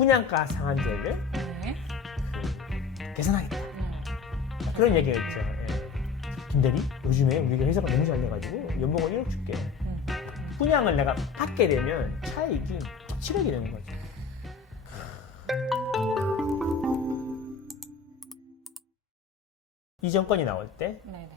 분양가 상한제를 네. 개선하겠다. 그런 얘기가 있죠. 예. 김대리, 요즘에 우리가 회사가 너무 잘 돼가지고 연봉을 1억 줄게. 분양을 내가 받게 되면 차익이 7억이 되는 거죠. 이 정권이 나올 때 네네.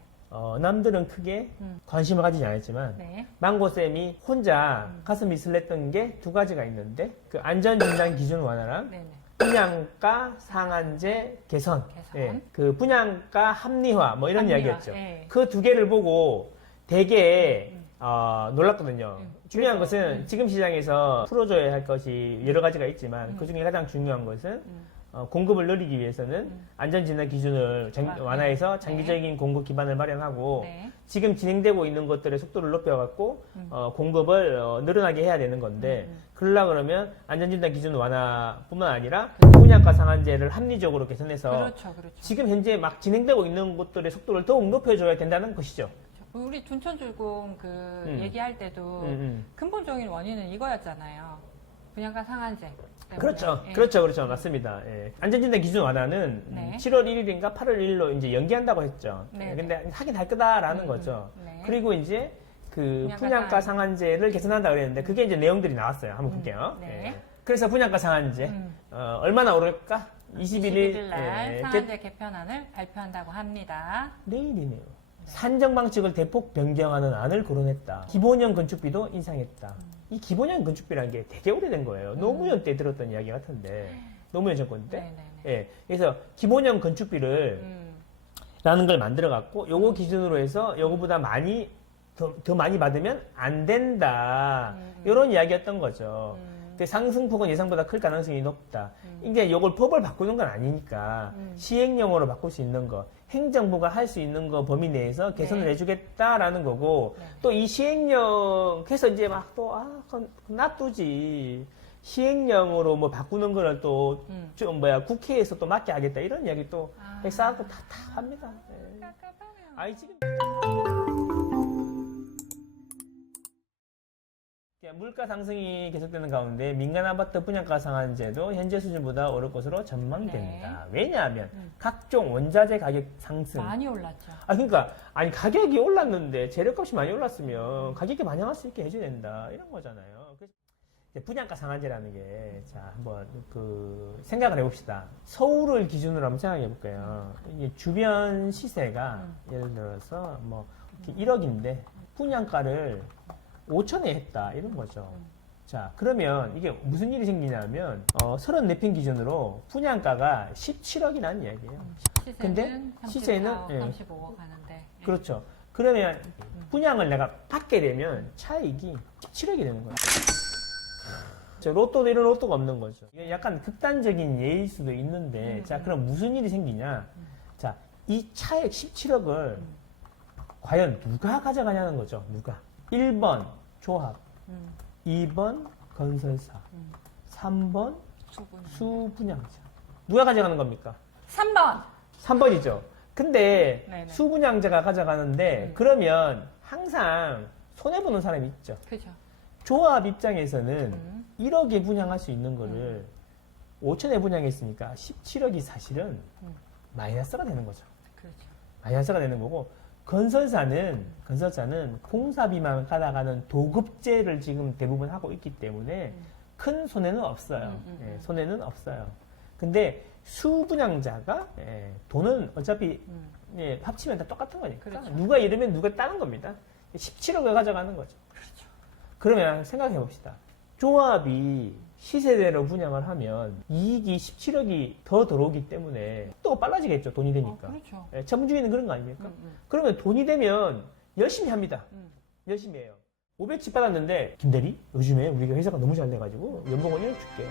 남들은 크게 관심을 가지지 않았지만 네. 망고쌤이 혼자 가슴이 설렜던 게 두 가지가 있는데 그 안전진단 기준 완화랑 네네. 분양가 상한제 개선, 개선. 예, 그 분양가 합리화 뭐 이런 합리화, 이야기였죠. 예. 그 두 개를 보고 되게 놀랐거든요. 중요한 그래서, 것은 지금 시장에서 풀어줘야 할 것이 여러 가지가 있지만 그 중에 가장 중요한 것은 공급을 늘리기 위해서는 안전진단 기준을 완화해서 장기적인 공급 기반을 마련하고 네. 지금 진행되고 있는 것들의 속도를 높여갖고 공급을 늘어나게 해야 되는 건데 그러려 그러면 안전진단 기준 완화뿐만 아니라 분양가 상한제를 합리적으로 개선해서 그렇죠. 지금 현재 막 진행되고 있는 것들의 속도를 더욱 높여줘야 된다는 것이죠. 우리 둔천줄공 얘기할 때도 근본적인 원인은 이거였잖아요. 분양가 상한제 때문에. 그렇죠. 예. 그렇죠. 맞습니다. 예. 안전진단 기준 완화는 네. 7월 1일인가 8월 1일로 이제 연기한다고 했죠. 네. 근데 하긴 할 거다라는 거죠. 네. 그리고 이제 그 분양가 분양가 상한제를 개선한다 그랬는데 그게 이제 내용들이 나왔어요. 한번 볼게요. 네. 예. 그래서 분양가 상한제 얼마나 오를까? 21일 날 예, 상한제 개편안을 발표한다고 합니다. 내일이네요. 산정 방식을 대폭 변경하는 안을 거론했다. 기본형 건축비도 인상했다. 이 기본형 건축비라는 게 되게 오래된 거예요. 노무현 때 들었던 이야기 같은데 노무현 정권 때. 네네네. 예, 그래서 기본형 건축비를 라는 걸 만들어 갖고 요거 기준으로 해서 요거보다 많이 더 많이 받으면 안 된다. 이런 이야기였던 거죠. 근데 상승폭은 예상보다 클 가능성이 높다. 이제 요걸 법을 바꾸는 건 아니니까 시행령으로 바꿀 수 있는 거, 행정부가 할 수 있는 거 범위 내에서 개선을 네. 해주겠다라는 거고 네. 또 이 시행령 해서 이제 막 또 그건 놔두지. 시행령으로 뭐 바꾸는 거를 또 좀 국회에서 또 맡게 하겠다 이런 이야기 또 쌓고 다 합니다. 예. 아니 지금 물가 상승이 계속되는 가운데 민간 아파트 분양가 상한제도 현재 수준보다 오를 것으로 전망됩니다. 왜냐하면 각종 원자재 가격 상승. 많이 올랐죠. 그러니까 아니 가격이 올랐는데 재료값이 많이 올랐으면 가격에 반영할 수 있게 해줘야 된다 이런 거잖아요. 그래서 이제 분양가 상한제라는 게 자 한번 그 생각을 해봅시다. 서울을 기준으로 한번 생각해 볼게요. 이게 주변 시세가 예를 들어서 뭐 1억인데 분양가를 5천에 했다 이런 거죠. 자 그러면 이게 무슨 일이 생기냐면 34평 기준으로 분양가가 17억이라는 이야기예요. 근데 시세는 35억 하는데. 그렇죠. 그러면 분양을 내가 받게 되면 차익이 17억이 되는 거예요. 로또도 이런 로또가 없는 거죠. 이게 약간 극단적인 예일 수도 있는데 자 그럼 무슨 일이 생기냐. 자 이 차익 17억을 과연 누가 가져가냐는 거죠. 누가. 1번 조합, 2번 건설사, 3번 수분양자. 누가 가져가는 겁니까? 3번. 3번이죠. 근데 네네. 수분양자가 가져가는데 그러면 항상 손해보는 사람이 있죠. 그죠. 조합 입장에서는 1억에 분양할 수 있는 거를 5천에 분양했으니까 17억이 사실은 마이너스가 되는 거죠. 그렇죠. 마이너스가 되는 거고 건설사는 공사비만 받아가는 도급제를 지금 대부분 하고 있기 때문에 큰 손해는 없어요. 예, 손해는 없어요. 근데 수분양자가 돈은 어차피 합치면 다 똑같은 거니까 그렇죠. 누가 이르면 누가 따는 겁니다. 17억을 가져가는 거죠. 그렇죠. 그러면 생각해 봅시다. 조합이 시세대로 분양을 하면 이익이 17억이 더 들어오기 때문에 또 빨라지겠죠. 돈이 되니까. 그렇죠. 자본주의는 그런 거 아닙니까? 그러면 돈이 되면 열심히 합니다. 열심히 해요. 500집 받았는데 김대리 요즘에 우리가 회사가 너무 잘 돼가지고 연봉을 1억 줄게.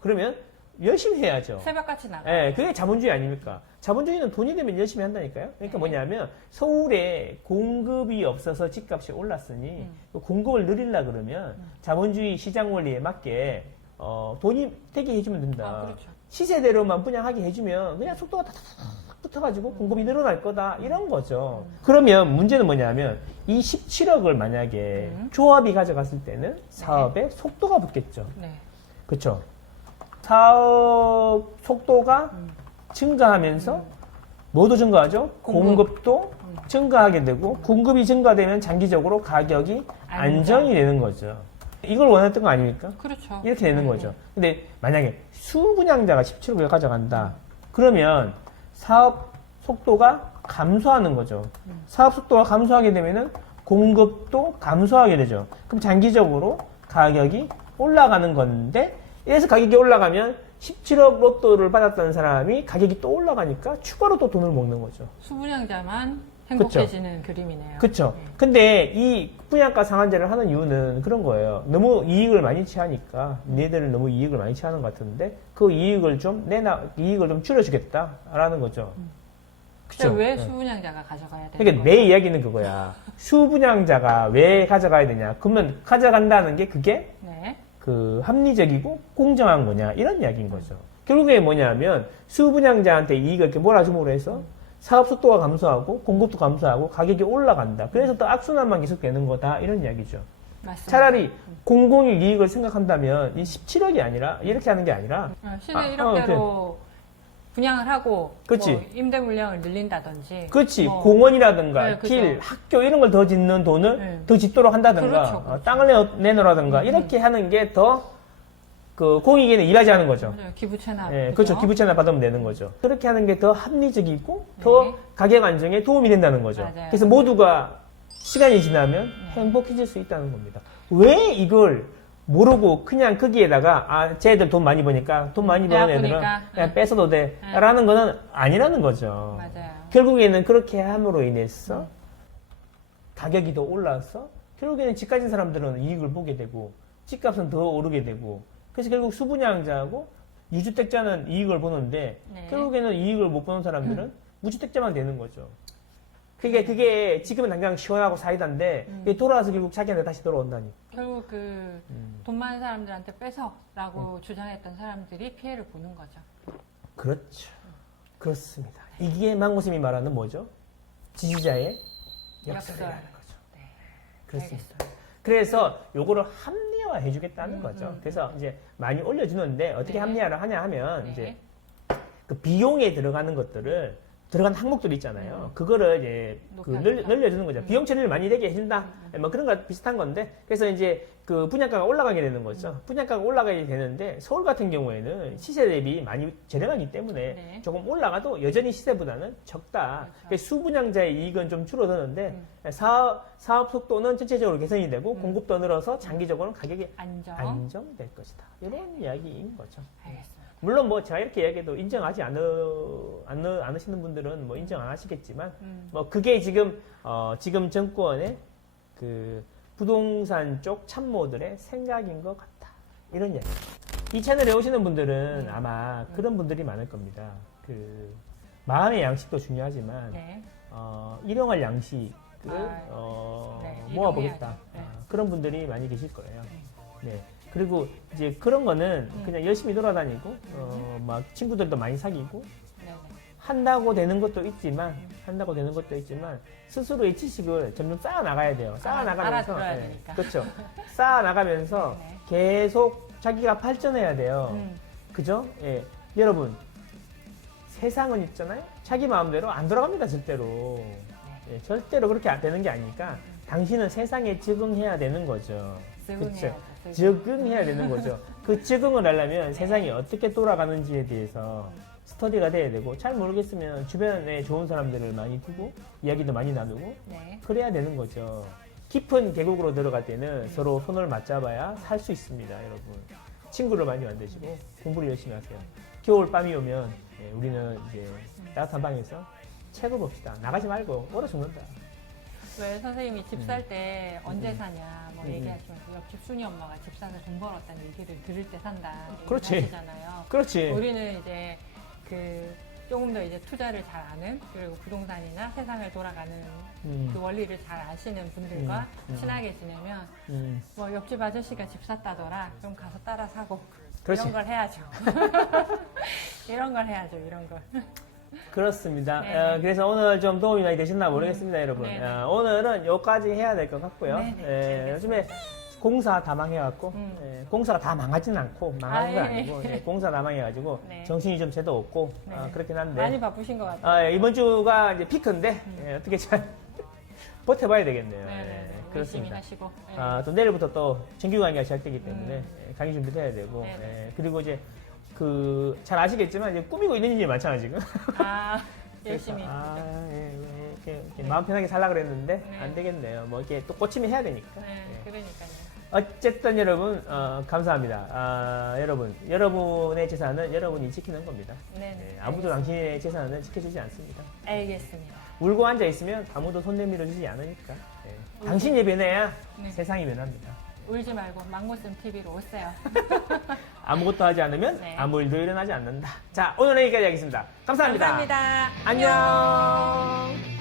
그러면 열심히 해야죠. 새벽같이 나가. 예, 그게 자본주의 아닙니까? 자본주의는 돈이 되면 열심히 한다니까요. 그러니까 뭐냐면 서울에 공급이 없어서 집값이 올랐으니 공급을 늘리려 그러면 자본주의 시장 원리에 맞게 돈이 되게 해주면 된다. 그렇죠. 시세대로만 분양하게 해주면 그냥 속도가 탁탁탁 붙어가지고 공급이 늘어날 거다 이런 거죠. 그러면 문제는 뭐냐면 이 17억을 만약에 조합이 가져갔을 때는 사업에 속도가 붙겠죠. 네. 그렇죠. 사업 속도가 증가하면서 뭐도 증가하죠? 공급도 증가하게 되고 공급이 증가되면 장기적으로 가격이 안정이 되는 거죠. 이걸 원했던 거 아닙니까? 그렇죠. 이렇게 되는 거죠. 근데 만약에 수분양자가 17억을 가져간다. 그러면 사업 속도가 감소하는 거죠. 사업 속도가 감소하게 되면은 공급도 감소하게 되죠. 그럼 장기적으로 가격이 올라가는 건데, 이래서 가격이 올라가면 17억 로또를 받았던 사람이 가격이 또 올라가니까 추가로 또 돈을 먹는 거죠. 수분양자만 행복해지는 그림이네요. 그쵸. 네. 근데 이 분양가 상한제를 하는 이유는 그런 거예요. 너무 이익을 많이 취하니까, 니네들은 너무 이익을 많이 취하는 것 같은데, 그 이익을 좀 이익을 좀 줄여주겠다라는 거죠. 근데 왜 네. 수분양자가 가져가야 되는 그러니까 거예요? 내 이야기는 그거야. 수분양자가 왜 가져가야 되냐. 그러면 가져간다는 게 그게 네. 그 합리적이고 공정한 거냐. 이런 이야기인 거죠. 결국에 뭐냐면 수분양자한테 이익을 이렇게 몰아줌으로 해서 사업 속도가 감소하고 공급도 감소하고 가격이 올라간다. 그래서 또 악순환만 계속되는 거다. 이런 이야기죠. 맞습니다. 차라리 공공의 이익을 생각한다면 이 17억이 아니라 이렇게 하는 게 아니라 시는 1억대로 분양을 하고 그치. 뭐 임대 물량을 늘린다든지 그렇지. 뭐 공원이라든가 네, 그죠. 길, 학교 이런 걸 더 짓는 돈을 네. 더 짓도록 한다든가 그렇죠, 그렇죠. 땅을 내놓으라든가 이렇게 하는 게 더 그 공익에는 일하지 않은 거죠. 맞아요. 기부 체납. 예, 그렇죠. 기부채나 받으면 되는 거죠. 그렇게 하는 게 더 합리적이고 더 네. 가격 안정에 도움이 된다는 거죠. 맞아요. 그래서 모두가 시간이 지나면 행복해질 수 있다는 겁니다. 왜 이걸 모르고 그냥 거기에다가 쟤들 돈 많이 버니까 돈 많이 버는 애들은 배아프니까. 그냥 뺏어도 돼 라는 거는 아니라는 거죠. 맞아요. 결국에는 그렇게 함으로 인해서 가격이 더 올라서 결국에는 집 가진 사람들은 이익을 보게 되고 집값은 더 오르게 되고 그래서 결국 수분양자하고 유주택자는 이익을 보는데 네. 결국에는 이익을 못 보는 사람들은 무주택자만 되는 거죠. 그게 지금은 당장 시원하고 사이다인데 그게 돌아와서 결국 자기한테 다시 돌아온다니. 결국 그 돈 많은 사람들한테 뺏어라고 주장했던 사람들이 피해를 보는 거죠. 그렇죠. 그렇습니다. 이게 망고쌤이 말하는 뭐죠? 지지자의 역설이라는 거죠. 네. 그렇습니다. 알겠어요. 그래서 요거를 합리화해 주겠다는 거죠. 그래서 이제 많이 올려주는데 어떻게 네. 합리화를 하냐 하면 네. 이제 그 비용에 들어가는 것들을 들어간 항목들이 있잖아요. 그거를 이제 그 높여준다. 늘려주는 거죠. 비용 처리를 많이 되게 해준다. 뭐 그런 거 비슷한 건데 그래서 이제 그 분양가가 올라가게 되는 거죠. 분양가가 올라가게 되는데 서울 같은 경우에는 시세 대비 많이 저렴하기 때문에 네. 조금 올라가도 여전히 시세보다는 적다. 그렇죠. 그래서 수분양자의 이익은 좀 줄어드는데 사업 속도는 전체적으로 개선이 되고 공급도 늘어서 장기적으로는 가격이 안정될 것이다. 이런 이야기인 거죠. 알겠습니다. 물론 뭐 제가 이렇게 얘기해도 인정하지 않으시는 분들은 뭐 인정 안 하시겠지만 뭐 그게 지금 지금 정권의 그 부동산 쪽 참모들의 생각인 것 같다. 이런 이야기. 이 채널에 오시는 분들은 아마 그런 분들이 많을 겁니다. 그 마음의 양식도 중요하지만 네. 일용할 양식을 네, 모아보겠다. 일용해야죠. 네. 그런 분들이 많이 계실 거예요. 네. 그리고 이제 그런 거는 그냥 열심히 돌아다니고 막 친구들도 많이 사귀고 네네. 한다고 되는 것도 있지만 스스로의 지식을 점점 쌓아 나가야 돼요. 쌓아 나가면서 알아들어야 되니까. 그렇죠. 쌓아 나가면서 네. 계속 자기가 발전해야 돼요. 그죠? 예. 여러분 세상은 있잖아요. 자기 마음대로 안 돌아갑니다. 절대로. 예, 절대로 그렇게 안 되는 게 아니니까 당신은 세상에 적응해야 되는 거죠. 그렇죠. 적응해야 되는 거죠. 그 적응을 하려면 세상이 어떻게 돌아가는지에 대해서 스터디가 돼야 되고 잘 모르겠으면 주변에 좋은 사람들을 많이 두고 이야기도 많이 나누고 네. 그래야 되는 거죠. 깊은 계곡으로 들어갈 때는 서로 손을 맞잡아야 살 수 있습니다, 여러분. 친구를 많이 만드시고 공부를 열심히 하세요. 겨울 밤이 오면 우리는 이제 따뜻한 방에서 책을 봅시다. 나가지 말고 얼어 죽는다. 왜 선생님이 집 살 때 언제 사냐 뭐 얘기하시면서 옆집 순이 엄마가 집 사서 돈 벌었다는 얘기를 들을 때 산다 그렇지. 얘기하시잖아요. 그렇지. 우리는 이제 그 조금 더 이제 투자를 잘 아는 그리고 부동산이나 세상을 돌아가는 그 원리를 잘 아시는 분들과 친하게 지내면 뭐 옆집 아저씨가 집 샀다더라 그럼 가서 따라 사고 그렇지. 이런 걸 해야죠. 이런 걸 해야죠. 이런 걸. 그렇습니다. 네. 그래서 오늘 좀 도움이 많이 되셨나 모르겠습니다, 여러분. 네. 오늘은 여기까지 해야 될 것 같고요. 네, 네. 요즘에 공사 다 망해갖고 예, 공사가 다 망하진 않고 망하는 건 아, 예. 아니고 예, 공사 다 망해가지고 네. 정신이 좀 제도 없고 네. 그렇긴 한데 많이 바쁘신 것 같아요. 예, 이번 주가 이제 피크인데 예, 어떻게 잘 버텨봐야 되겠네요. 네네. 예, 열심히 그렇습니다. 하시고. 네. 또 내일부터 또 정규 강의가 시작되기 때문에 예, 강의 준비도 해야 되고 네네. 예, 그리고 이제 그 잘 아시겠지만 이제 꾸미고 있는 일이 많잖아요 지금. 아, 열심히. 이렇게 마음 편하게 살라 그랬는데 네. 안 되겠네요. 뭐 이렇게 또 꽂히면 해야 되니까. 네, 예. 그러니까요. 어쨌든 여러분 감사합니다. 여러분의 재산은 여러분이 지키는 겁니다. 네, 예, 아무도 당신의 재산은 지켜주지 않습니다. 알겠습니다. 울고 앉아 있으면 아무도 손 내밀어 주지 않으니까. 예. 당신이 변해야 네. 세상이 변합니다. 울지 말고 망고쌤 TV로 오세요. 아무것도 하지 않으면 네. 아무 일도 일어나지 않는다. 자, 오늘 여기까지 하겠습니다. 감사합니다. 감사합니다. 안녕.